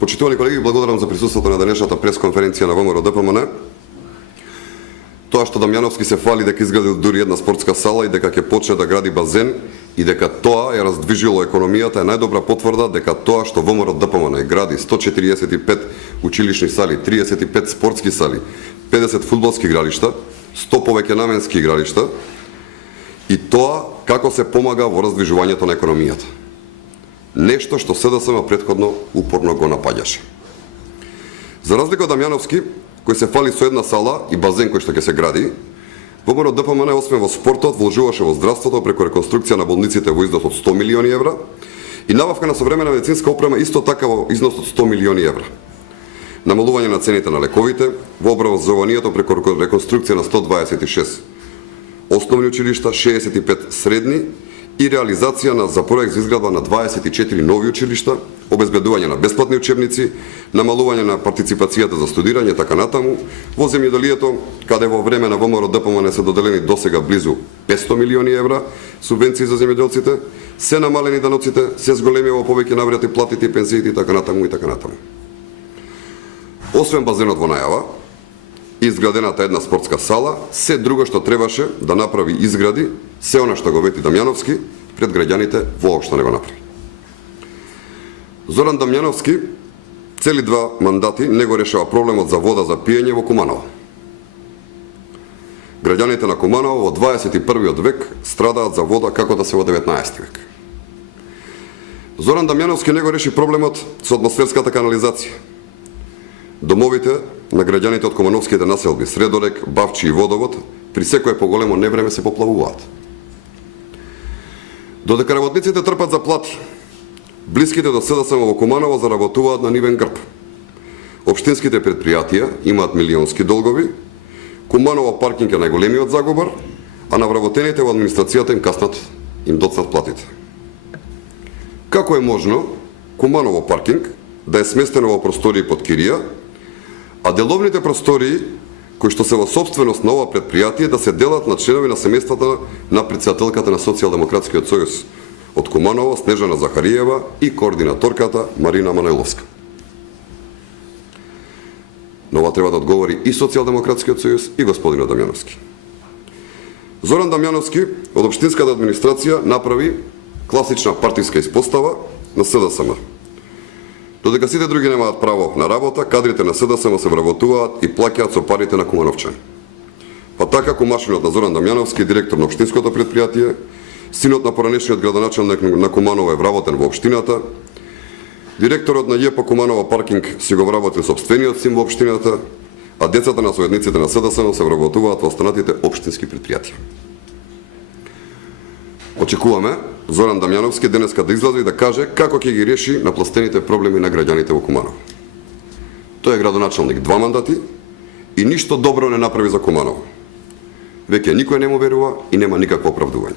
Почитувани колеги, благодарам за присуството на денешната пресконференција на ВМРО ДПМН. Тоа што Дамјановски се фали дека изградил дури една спортска сала и дека ќе почне да гради базен и дека тоа ја раздвижило економијата е најдобра потврда дека тоа што ВМРО ДПМН гради 145 училишни сали, 35 спортски сали, 50 фудбалски игралишта, 100 повеќе наменски игралишта и тоа како се помага во раздвижувањето на економијата. Нешто што СДСМ претходно упорно го напаѓаше. За разлика од Дамјановски, кој се фали со една сала и базен кој што ќе се гради, ВМРО ДПМН освен во спортот вложуваше во здравството преку реконструкција на болниците во износ од 100 милиони евра и набавка на современа медицинска опрема исто така во износ од 100 милиони евра. Намалување на цените на лековите, во образованието преку реконструкција на 126 основни училишта, 65 средни и реализација за проект за изградба на 24 нови училишта, обезбедување на бесплатни учебници, намалување на партиципацијата за студирање, така натаму, во земјоделието, каде во време на ВМРО ДПМН се доделени досега близу 500 милиони евра субвенции за земјоделците, се намалени даноците, се зголемија повеќе наврети платите и пензиите, така натаму и така натаму. Освен базенот во најава, изградената една спортска сала, се друго што требаше да направи изгради, се она што го вети Дамјановски, пред граѓаните воопшто не го направи. Зоран Дамјановски цели 2 мандати не го решава проблемот за вода за пиење во Куманово. Граѓаните на Куманово во 21. век страдаат за вода како да се во 19. век. Зоран Дамјановски не го реши проблемот со атмосферската канализација. Домовите на граѓаните од кумановските населби Средорек, Бавчи и Водовод при секое поголемо невреме се поплавуваат. Додека работниците трпат заплати, блиските до СДСМ во Куманово заработуваат на нивен грб. Општинските предпријатија имаат милионски долгови, Куманово паркинг е најголемиот загубар, а на вработените во администрацијата им каснат, им доцнат платите. Како е можно Куманово паркинг да е сместено во простории под кирија, а деловните простории, кои што се во собственост на ова предпријатие, да се делат на членови на семејствата на претседателката на Социјалдемократскиот сојуз од Куманово, Снежана Захариева и координаторката Марина Манојловска. На ова треба да одговори и Социјалдемократскиот сојуз и господинот Дамјановски. Зоран Дамјановски од општинската администрација направи класична партиска испостава на СДСМ. Додека сите други немаат право на работа, кадрите на СДСМ се вработуваат и плаќаат со парите на кумановчани. Па така кумашинот на Зоран Дамјановски, директор на општинското предпријатие, синот на поранешниот градоначелник на Куманово е вработен во општината, директорот на ЈП Куманово паркинг си го вработил сопствениот син во општината, а децата на соједниците на СДСМ се вработуваат во останатите општински предпријатија. Очекуваме Зоран Дамјановски денеска да излезе и да каже како ќе ги реши напластените проблеми на граѓаните во Куманово. Тој е градоначелник 2 мандати и ништо добро не направи за Куманово. Веќе никој не му верува и нема никакво оправдување.